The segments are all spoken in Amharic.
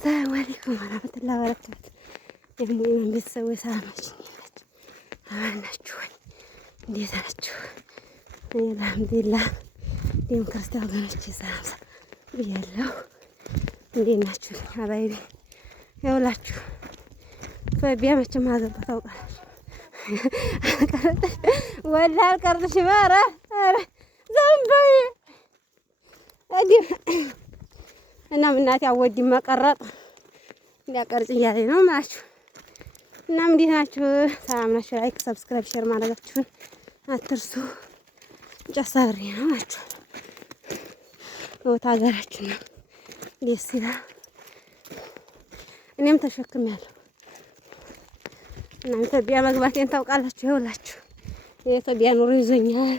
ሰላም አለይኩም ወራህመቱላሂ ወበረካቱ። የሙሉን ቤተሰቦች ሰላማችሁ ናችሁ? አማን ናችሁ ወይ? እንዴት ናችሁ? አልሐምዱሊላህ። እንዲሁም ክርስቲያን ወገኖቼ ሰላም ብያለሁ። እንዴት ናችሁ? አባይቢ ያውላችሁ ፈቢያ መቼም አገባ ታውቃላችሁ። ወላሂ አልቀርጥሽም። ኧረ ዝም በይ እናም እናቴ አወዲም መቀረጥ እንዲያቀርጭ እያለኝ ነው የምላችሁ። እናም እንዴት ናችሁ? ሰላም ናችሁ? ላይክ ሰብስክራይብ ሼር ማድረጋችሁን አትርሱ። ጨሳሪ ነው ናችሁ ወታ ሀገራችን ነው ደስ ይላል። እኔም ተሸክሜያለሁ። እናንተ ኢትዮጵያ መግባቴን ታውቃላችሁ። ይኸውላችሁ የኢትዮጵያ ኑሮ ይዞኛል።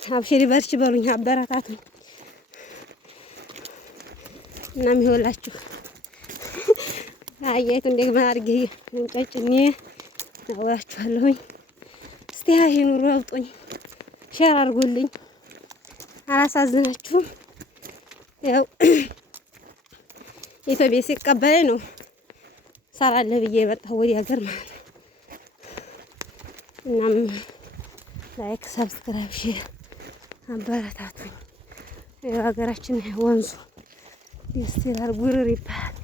አብሽሪ በርቺ በሉኝ፣ አበረታቱኝ። እናም ይኸውላችሁ አያይቱ እንደገና አድርጌ እንጨጭኔ አወራችኋለሁኝ። እስቲ ይሄ ኑሮ አውጡኝ፣ ሼር አድርጉልኝ። አላሳዝናችሁም? ያው ኢትዮጵያ ሲቀበለኝ ነው ሰራለሁ ብዬ የመጣሁ ወደ ሀገር ማለት ነው። እናም ላይክ ሰብስክራይብ ሼር አበረታቱኝ። ያው ሀገራችን ወንዙ ደስ ይላል፣ ጉርር ይባላል።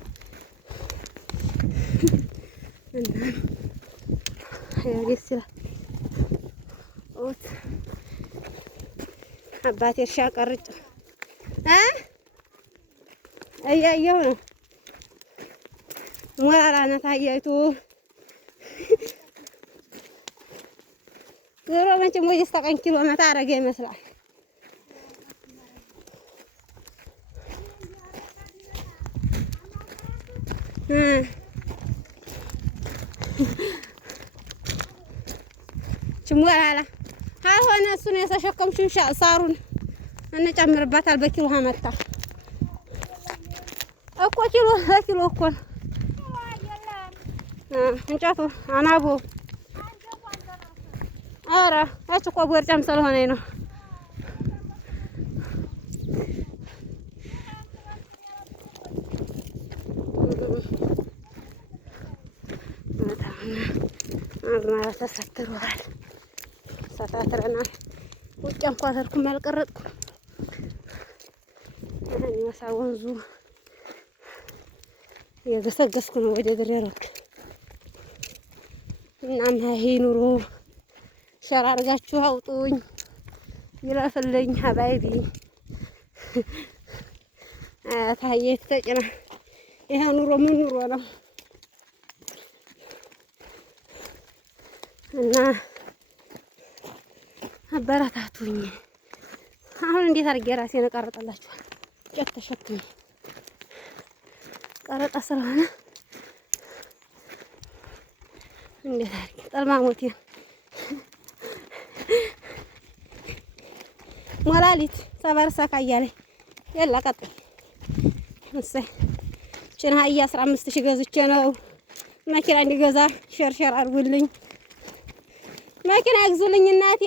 እና ያው ደስ ይላል። አባቴ እርሻ ቀርጭ እያየሁ ነው። ሞራላ ናት አያይቱ ዞሮ መቼም ወደ 9 ኪሎ ሜትር አረገ ይመስላል። ችሞላላ አሁን እሱን የተሸከምሽን ሳሩን እንጨምርባታል። በኪሎ አመጣ እኮ ኪሎ በኪሎ እኮ ነው እንጨቱ አናቦ። ኧረ እች እኮ ቦርጫም ስለሆነኝ ነው። አዝመራ ተሰትሯል፣ ሰታትረናል። ውጭ እንኳን ተርኩም ያልቀረጥኩም እኔ ወሳ ወንዙ የገሰገስኩ ነው ወደ ግሬ ሮክ። እናም ይሄ ኑሮ ሸራ አድርጋችሁ አውጡኝ፣ ይለፍልኝ ሀባይቢ ታየ ተጨና። ይሄ ኑሮ ምን ኑሮ ነው? እና አበረታቱኝ። አሁን እንዴት አድርጌ ራሴን እቀርጥላችኋል? ጨት ተሸክሜ ቀረጣ ስለሆነ እንዴት አድርጌ ጠልማሞቴ ሞላሊት ሰበርሰካ እያለኝ የላ ቀጥል እሰይ ጭና 15,000 ገዝቼ ነው መኪና እንዲገዛ ሸርሸር አድርጉልኝ። መኪና ይግዙልኝ እናቴ።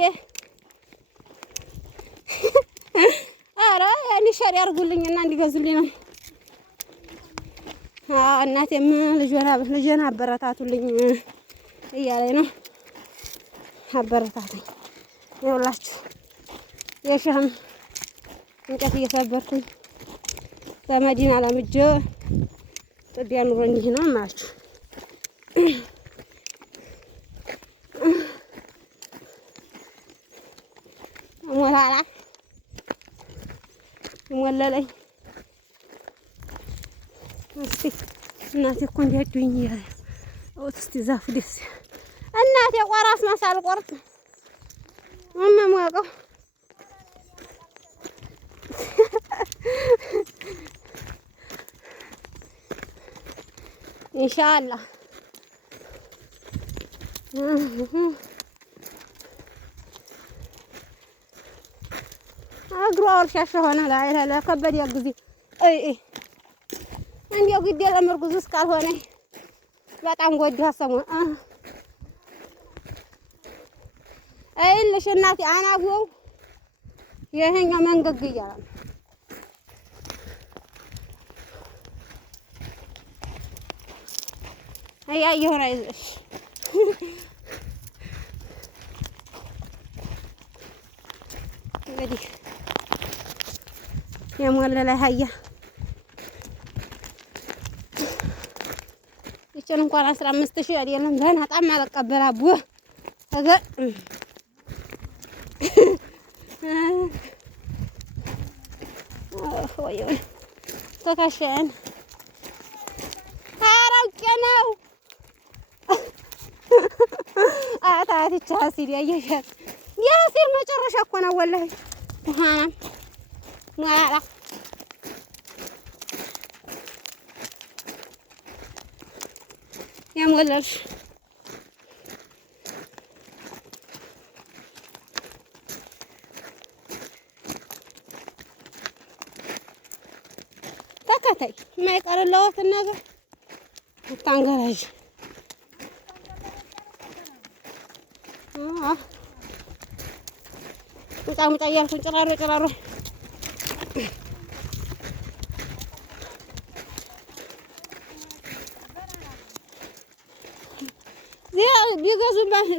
ኧረ እኔ ሸር ያርጉልኝና እንዲገዙልኝ ነው። እናቴም ልጄን አበረታቱልኝ እያለኝ ነው። አበረታቱኝ። ይኸውላችሁ የሸህም እንጨት እየሰበርኩኝ በመዲና ለምጄ ጥቢያ ኑሮኝ ይህ ነው የምላችሁ። ሞላላ ሞለለኝ። እስቲ እናቴ እኮ እንዲያዱኝ ይላል። እስቲ ዛፉ ደስ እናቴ ቆራስ ማሳል ቆርጥ ማማቀው ኢንሻአላህ እግሯ ወርሻሻ ሆነ ላይ ከበድ ያግዚ እንዲያው ግዴ ለምርጉዝ እስካልሆነ በጣም ጎዱ ሀሰሙ አይልሽ እናቴ አናጉው ይሄኛው መንገግ እያለ እያየሁ ነው አይዞሽ። እንግዲህ የሞለለ አህያ ይችን እንኳን 15,000 አይደለም ገና ጣም አልቀበል አቦ እገ ወይ ተካሸን አራውቄ ነው አታት ቻሲል ያየሻት ያሲል መጨረሻ እኮ ነው ወላሂ ሃና ናላ ያሞለልሽ ተከታይ የማይቀርለውት ነገር አታንገራዥ ሙጫ እያልኩኝ ጭራሮ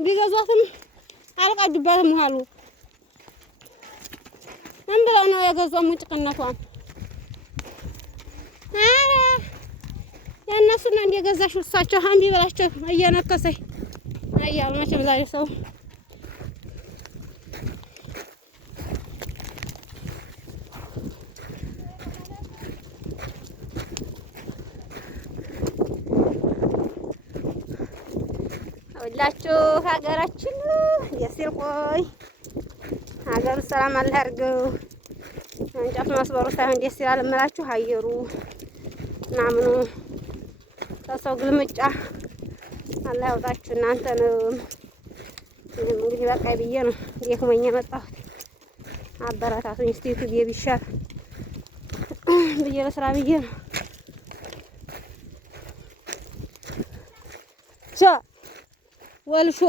ቢገዟትም አልቀዱባትም አሉ። ምን ብለው ነው የገዟት? ሙጭቅነቷን ኧረ የእነሱን እንደገዛሽው እሳቸው ሀምቢ ብላቸው እየነከሰኝ እያሉ መቼም ዛሬ ሰው ሁላችሁ ሀገራችን ደስ ይል ቆይ ሀገሩ ሰላም አለ ያድርገው። እንጨት መስበሩ ሳይሆን ደስ ይላል እምላችሁ አየሩ ምናምኑ ከሰው ግልምጫ አለ ያውጣችሁ። እናንተንም እንግዲህ በቃ ብዬ ነው ደክሞኝ የመጣሁት። አበረታቱኝ እስቲ ዩቲዩብ ቢሻል ብዬ ለስራ ብዬ ነው። ወልሾ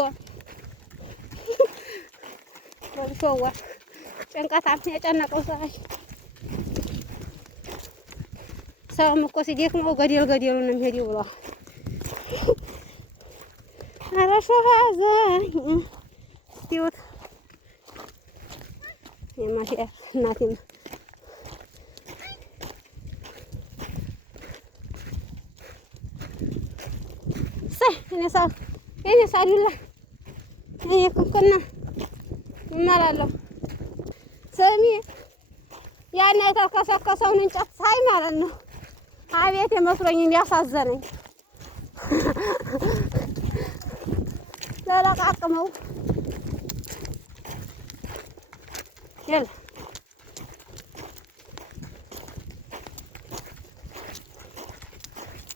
ጭንቀታም የጨነቀው ሰውም እኮ ሲደክመው ገደሉን ነው የሚሄደው ብሏል። ኧረ ሾህ ያዘኝ እስቲውት የማሽያ እናቴም እኔ ሳዱላ እኔ ኩኩና እማላለሁ። ስሚ ያን የተከሰከሰውን እንጨት ሳይ ማለት ነው አቤት የመስሎኝ እንዲያሳዘነኝ ለለቃቅመው የለ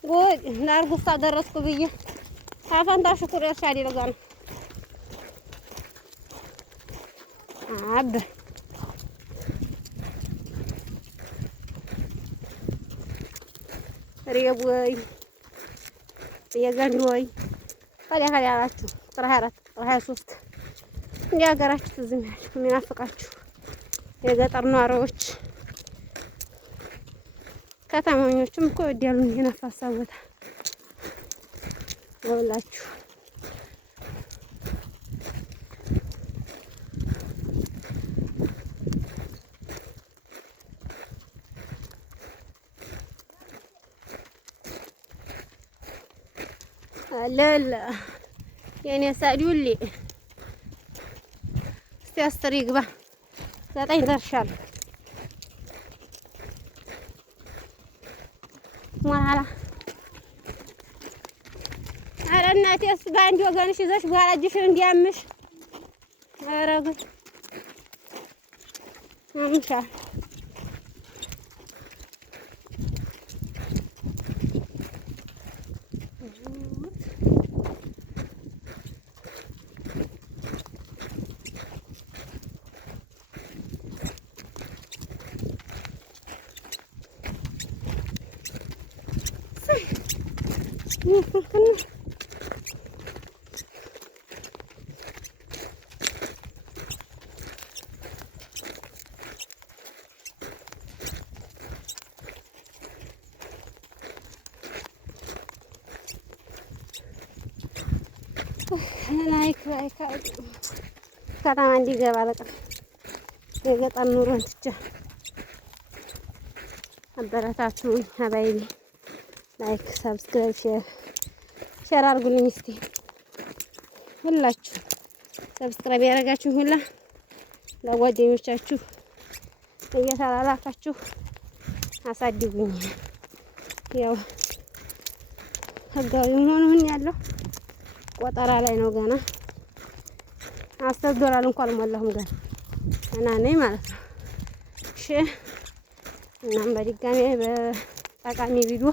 ጉድ ላርጉስታ ደረስኩ ብዬ አፈንታ ሽኩር እርሻ ሊለጋ ነው አብ ሪያቦይ የገንዶይ ታዲያ አላችሁ ጥራ 24 ጥራ 23 እንደ ሀገራችሁ ትዝም ያችሁ የሚናፍቃችሁ የገጠር ኗሪዎች ከተማኞችም እኮ ወዲያሉ የነፋሳ ቦታ ወላችሁ አለለ የኔ ሳዱሊ እስቲ አስር ይግባ 9 ደርሻለሁ ማላ ኧረ እናቴስ በአንድ ወገንሽ ይዘሽ በኋላ እጅሽን እንዲያምሽ ኧረ ጉድ አምሻል ላይክ ከተማ እንዲገባ በቃ የገጠር ኑሮን ትቼ አበረታቱኝ ሀባይቢ። ላይክ ሰብስክራይብ ሼር አድርጉልኝ እስቲ ሁላችሁ ሰብስክራይብ ያደረጋችሁ ሁላ ለጓደኞቻችሁ እየተላላካችሁ አሳድጉኝ። ያው ህጋዊ መሆኑን ያለው ቆጠራ ላይ ነው። ገና $10 እንኳን አልሞላሁም ገና ነኝ ማለት ነው። እሺ እናም በድጋሚ በጠቃሚ ቪዲዮ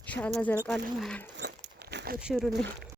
ኢንሻአላህ ዘልቃለሁ ማለት ነው። አብሽሩልኝ።